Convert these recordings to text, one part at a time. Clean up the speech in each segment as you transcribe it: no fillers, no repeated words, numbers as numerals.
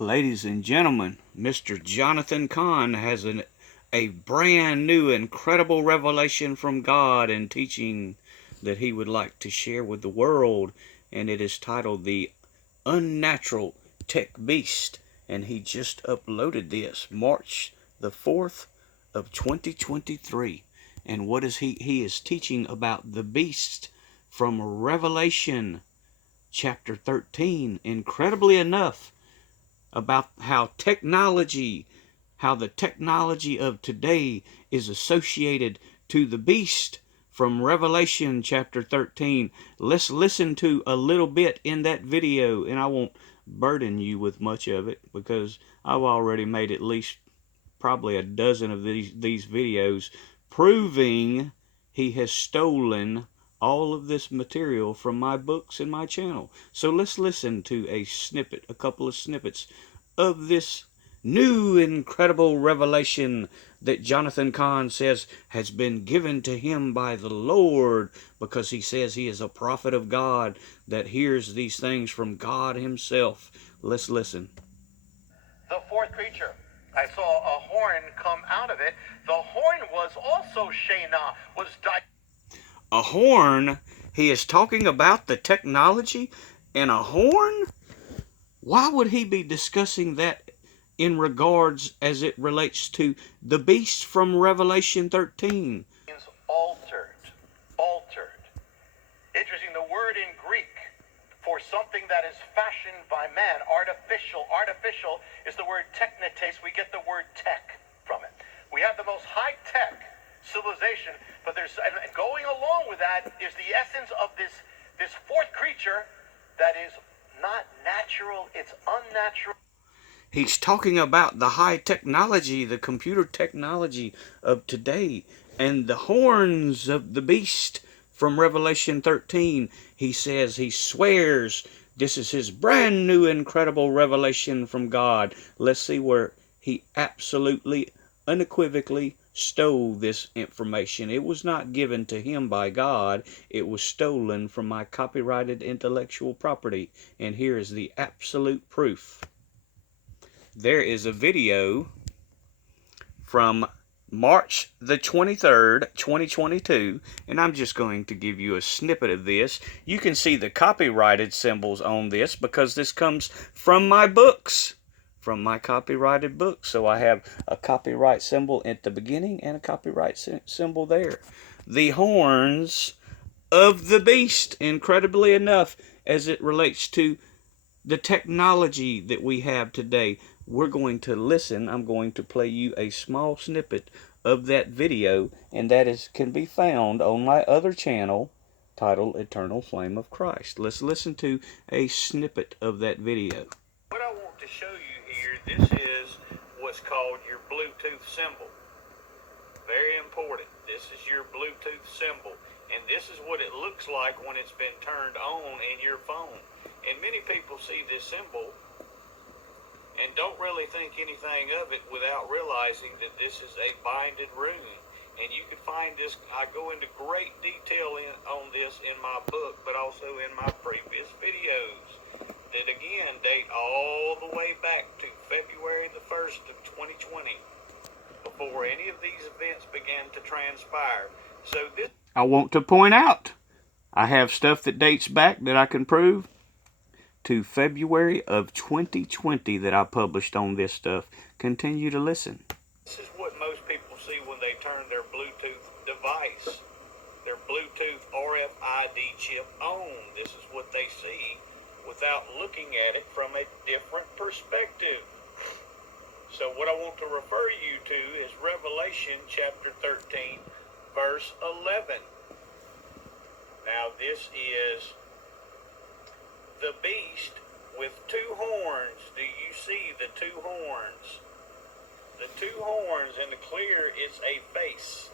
Ladies and gentlemen, Mr. Johnathan Cahn has a brand new, incredible revelation from God and teaching that he would like to share with the world, and it is titled The Unnatural Tech Beast, and he just uploaded this March the 4th of 2023. And what is he is teaching about the beast from Revelation chapter 13. Incredibly enough, about how the technology of today is associated to the beast from Revelation chapter 13. Let's listen to a little bit in that video, and I won't burden you with much of it because I've already made at least probably a dozen of these videos proving he has stolen all of this material from my books and my channel. So let's listen to a couple of snippets of this new incredible revelation that Johnathan Cahn says has been given to him by the Lord, because he says he is a prophet of God that hears these things from God himself. Let's listen. The fourth creature. I saw a horn come out of it. The horn was also Shana, was a horn? He is talking about the technology and a horn? Why would he be discussing that in regards as it relates to the beast from Revelation 13? Altered. Interesting, the word in Greek for something that is fashioned by man, artificial is the word technetes. We get the word tech from it. We have the most high-tech civilization, but and going along with that is the essence of this fourth creature that is not natural, it's unnatural. He's talking about the high technology, the computer technology of today, and the horns of the beast from Revelation 13. He says, he swears, this is his brand new incredible revelation from God. Let's see where he absolutely, unequivocally stole this information. It was not given to him by God. It was stolen from my copyrighted intellectual property. And here is the absolute proof. There is a video from March the 23rd, 2022, and I'm just going to give you a snippet of this. You can see the copyrighted symbols on this because this comes from my books, from my copyrighted books. So I have a copyright symbol at the beginning and a copyright symbol there. The horns of the beast, incredibly enough, as it relates to the technology that we have today. We're going to listen. I'm going to play you a small snippet of that video, and that can be found on my other channel titled Eternal Flame of Christ. Let's listen to a snippet of that video. What I want to show you here, this is what's called your Bluetooth symbol. Very important. This is your Bluetooth symbol, and this is what it looks like when it's been turned on in your phone. And many people see this symbol and don't really think anything of it without realizing that this is a binded rune. And you can find this, I go into great detail on this in my book, but also in my previous videos that again date all the way back to February the 1st of 2020, before any of these events began to transpire. So this, I want to point out, I have stuff that dates back that I can prove to February of 2020 that I published on this stuff. Continue to listen. This is what most people see when they turn their Bluetooth device, their Bluetooth RFID chip on. This is what they see without looking at it from a different perspective. So what I want to refer you to is Revelation chapter 13, verse 11. Now this is the beast with two horns. Do you see the two horns? The two horns in the clear is a face.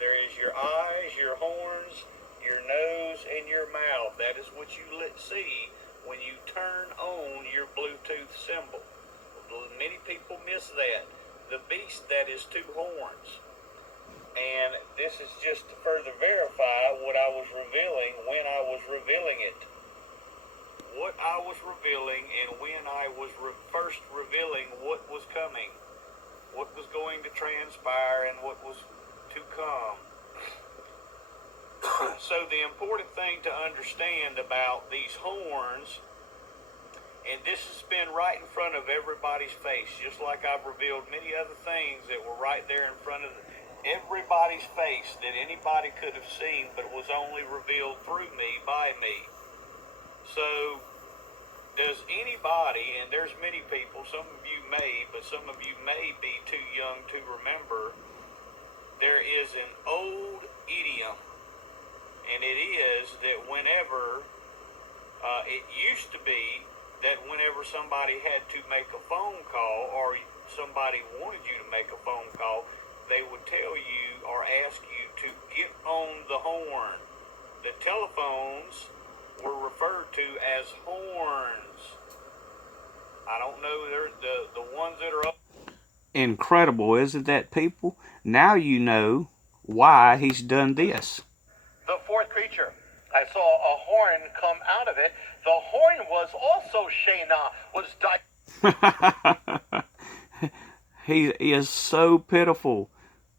There is your eyes, your horns, your nose, and your mouth. That is what you see when you turn on your Bluetooth symbol. Many people miss that. The beast, that is two horns. And this is just to further verify what I was revealing when I was revealing it. what I was revealing and when I was first revealing what was coming, what was going to transpire and what was to come. So the important thing to understand about these horns, and this has been right in front of everybody's face, just like I've revealed many other things that were right there in front of everybody's face that anybody could have seen, but it was only revealed through me, by me. So does anybody, and there's many people, some of you may, but some of you may be too young to remember, there is an old idiom, and it is that whenever, it used to be that whenever somebody had to make a phone call or somebody wanted you to make a phone call, they would tell you or ask you to get on the horn. The telephones were referred to as horns. I don't know, they're the ones that are up. Incredible, isn't that, people? Now you know why he's done this. The fourth creature, I saw a horn come out of it. The horn was also Shana, He is so pitiful,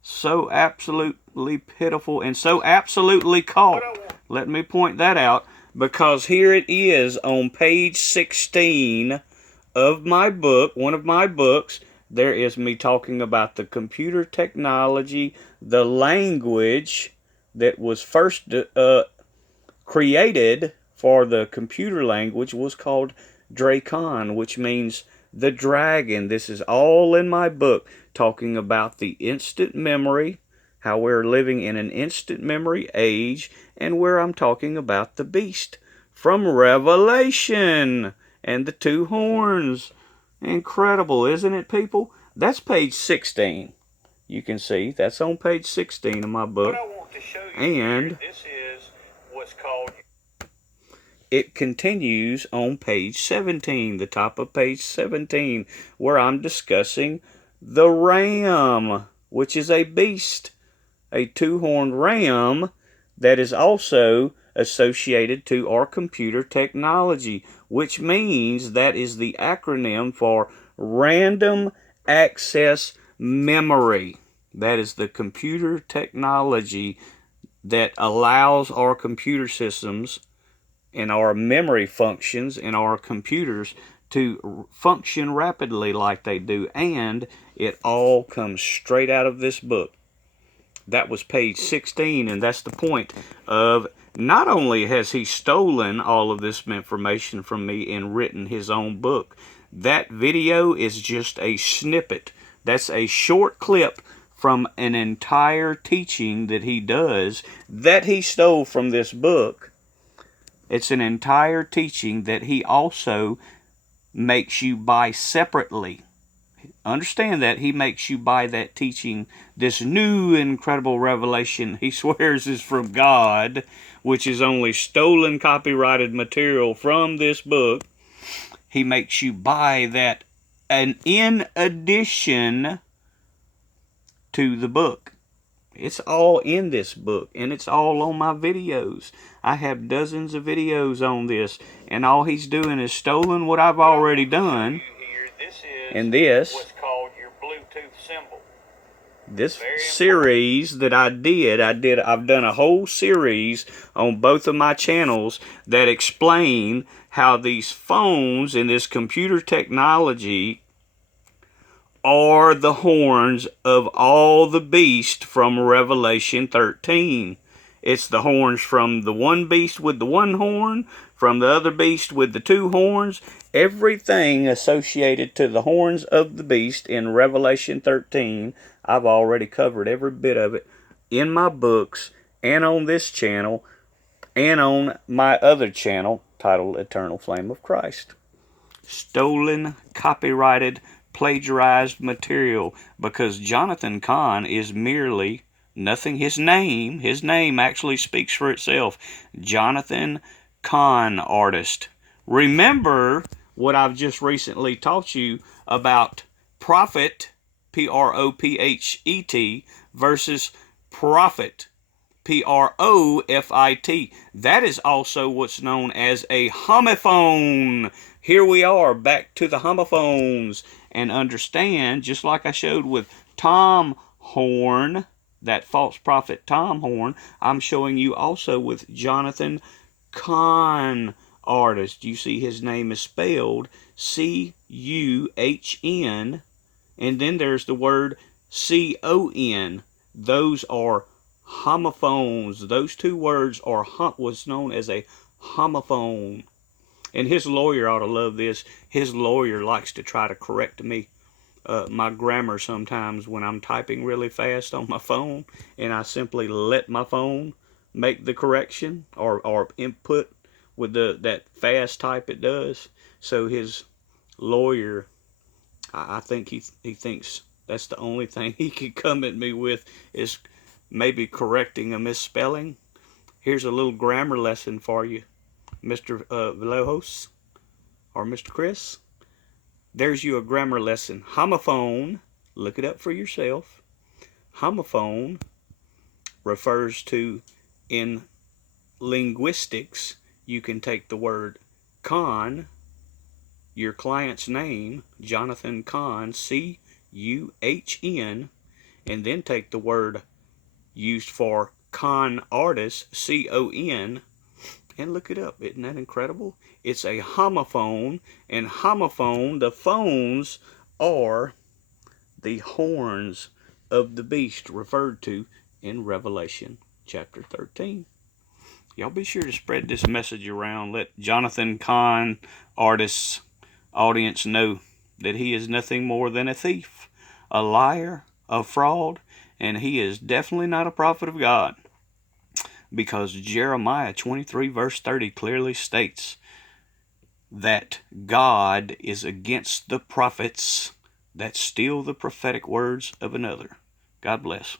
so absolutely pitiful, and so absolutely caught. Let me point that out, because here it is on page 16 of my book, one of my books. There is me talking about the computer technology, the language that was first created for the computer language was called Dracon, which means the dragon. This is all in my book, talking about the instant memory, how we're living in an instant memory age, and where I'm talking about the beast from Revelation and the two horns. Incredible, isn't it, people? That's page 16. You can see that's on page 16 of my book. What I want to show you And here, this is what's called. It continues on page 17, the top of page 17, where I'm discussing the ram, which is a beast, a two-horned ram that is also associated to our computer technology, which means that is the acronym for Random Access Memory. That is the computer technology that allows our computer systems and our memory functions in our computers to function rapidly like they do, and it all comes straight out of this book. That was page 16, and that's the point of not only has he stolen all of this information from me and written his own book, that video is just a snippet. That's a short clip from an entire teaching that he does that he stole from this book. It's an entire teaching that he also makes you buy separately. Understand that he makes you buy that teaching, this new incredible revelation he swears is from God, which is only stolen copyrighted material from this book. He makes you buy that, and in addition to the book. It's all in this book, and it's all on my videos. I have dozens of videos on this, and all he's doing is stolen what I've already done. And this, what's called your Bluetooth symbol. This series that I've done a whole series on both of my channels that explain how these phones and this computer technology are the horns of all the beasts from Revelation 13. It's the horns from the one beast with the one horn, from the other beast with the two horns. Everything associated to the horns of the beast in Revelation 13, I've already covered every bit of it in my books and on this channel and on my other channel titled Eternal Flame of Christ. Stolen, copyrighted, plagiarized material, because Johnathan Cahn is merely nothing. His name actually speaks for itself. Johnathan Cahn, artist. Remember what I've just recently taught you about prophet, P-R-O-P-H-E-T, versus prophet, profit. That is also what's known as a homophone. Here we are, back to the homophones. And understand, just like I showed with Tom Horn, that false prophet Tom Horn, I'm showing you also with Johnathan Cahn, artist. You see his name is spelled C-U-H-N, and then there's the word C-O-N. Those are homophones. Those two words are what's known as a homophone. And his lawyer ought to love this. His lawyer likes to try to correct me, my grammar sometimes when I'm typing really fast on my phone, and I simply let my phone make the correction or input with that fast type it does. So his lawyer, I think he thinks that's the only thing he can come at me with is maybe correcting a misspelling. Here's a little grammar lesson for you, Mr. Villajos or Mr. Chris. There's you a grammar lesson. Homophone, look it up for yourself. Homophone refers to, in linguistics, you can take the word Cahn, your client's name, Johnathan Cahn, C-U-H-N, and then take the word used for con artist, C-O-N, and look it up. Isn't that incredible? It's a homophone, and homophone, the phones are the horns of the beast referred to in Revelation chapter 13. Y'all be sure to spread this message around. Let Johnathan Cahn, artist's audience, know that he is nothing more than a thief, a liar, a fraud, and he is definitely not a prophet of God. Because Jeremiah 23 verse 30 clearly states that God is against the prophets that steal the prophetic words of another. God bless.